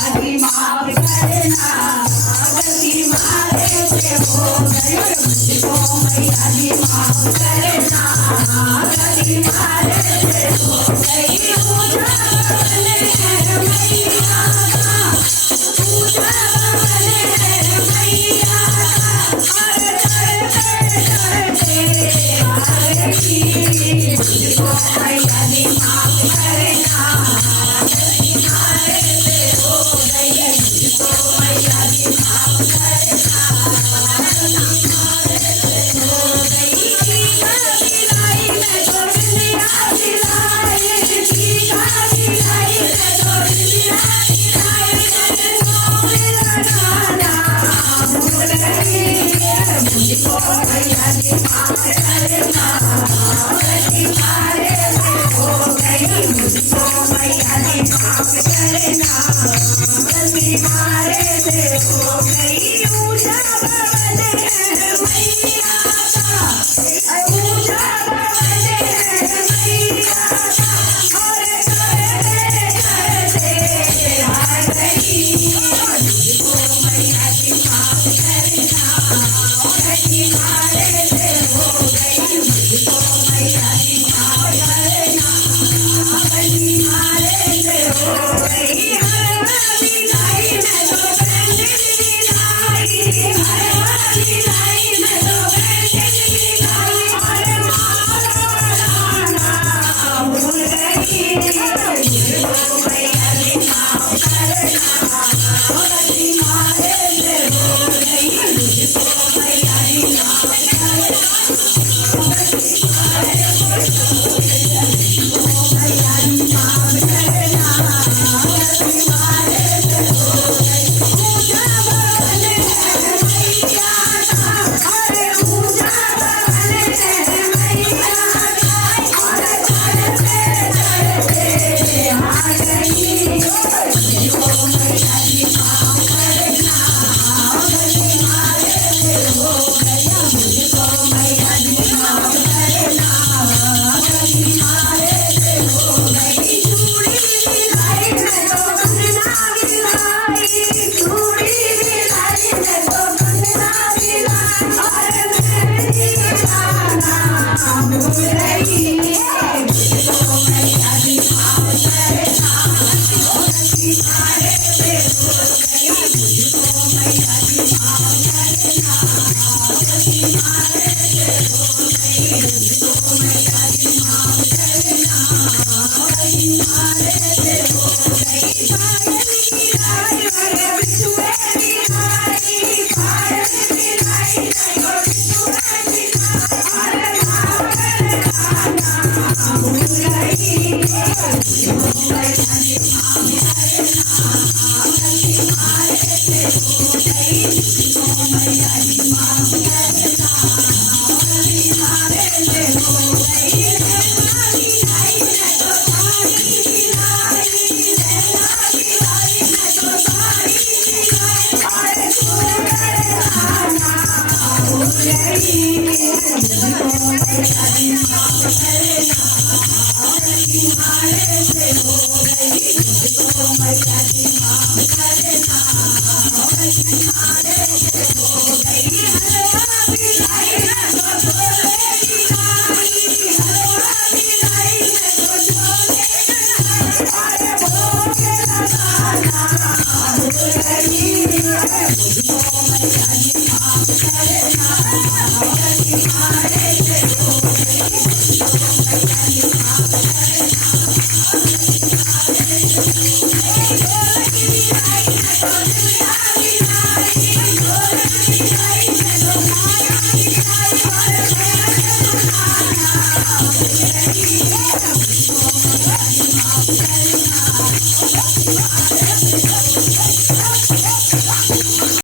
मैया की माफ करना गलती मारे से हो गई मुझको मैया की माफ करना गलती मारे से हो गई पूजा बने मैया पूजा बने मैया हर करते हर की मुझको मैया की माफ करना गलती मारे से हो गई मुझको मैया की माफ करना गलती मारे से हो गई सिलाई में तो बिंदिया सिलाई सीधा सिलाई में तो बिंदिया सिलाई मोर लगाना भूल गई मुझको मैया की माफ करना गलती मारे से हो गई मुझको मैया की माफ करना गलती मारे से हो गई ऊंचा भवन है मैया का ऊंचा भवन है मैया का और करते हार गई मुझको मैया की माफ करना गलती मारे से हो गई मुझको मैया की माफ करना गलती मारे से हो गई हर सिलाई में तो बैंडिल सिलाई हर सिलाई में तो बैंडिल सिलाई और माला लगाना भूल गई मुझको मैया की माफ करना गलती मारे से हो गई मुझको मैया की माफ करना गलती मारे से हो गई मुझको मैया की माफ करना गलती मारे से हो गई ऊंचा भवन है मैया का अरे ऊंचा भवन है मैया का और करते हार गई मुझको मैया की माफ करना गलती मारे से हो गई मुझको मैया की माफ करना गलती मारे से हो गई चूड़ी सिलाई में तो कंगना सिलाई चूड़ी सिलाई में तो कंगना सिलाई और मेहंदी लगाना भूल गई मुझको मैया की माफ करना गलती मारे से हो गई मुझको मैया की माफ करना गलती मारे से हो गई मुझको मैया की माफ करना गलती मारे से हो गई पायल सिलाई अरे बिछुए सिलाई पायल सिलाई तो बिछुए सिलाई अरे भावर खाना भूल गई मुझको मैया की माफ करना गलती मारे से हो गई मुझको मैया की माफ करना गलती मारे से हो गई लहंगा सिलाई में तो साड़ी सिलाई लहंगा सिलाई में तो साड़ी सिलाई अरे सुंदर खाना भूल गई मुझको मैया की माफ करना गलती मारे से हो गई मुझको मैया की माफ करना गलती मारे से हो गई हलवा सिलाई में तो छोले सिलाई हलवा सिलाई में तो छोले सिलाई अरे भोग लगाना भूल गई मुझको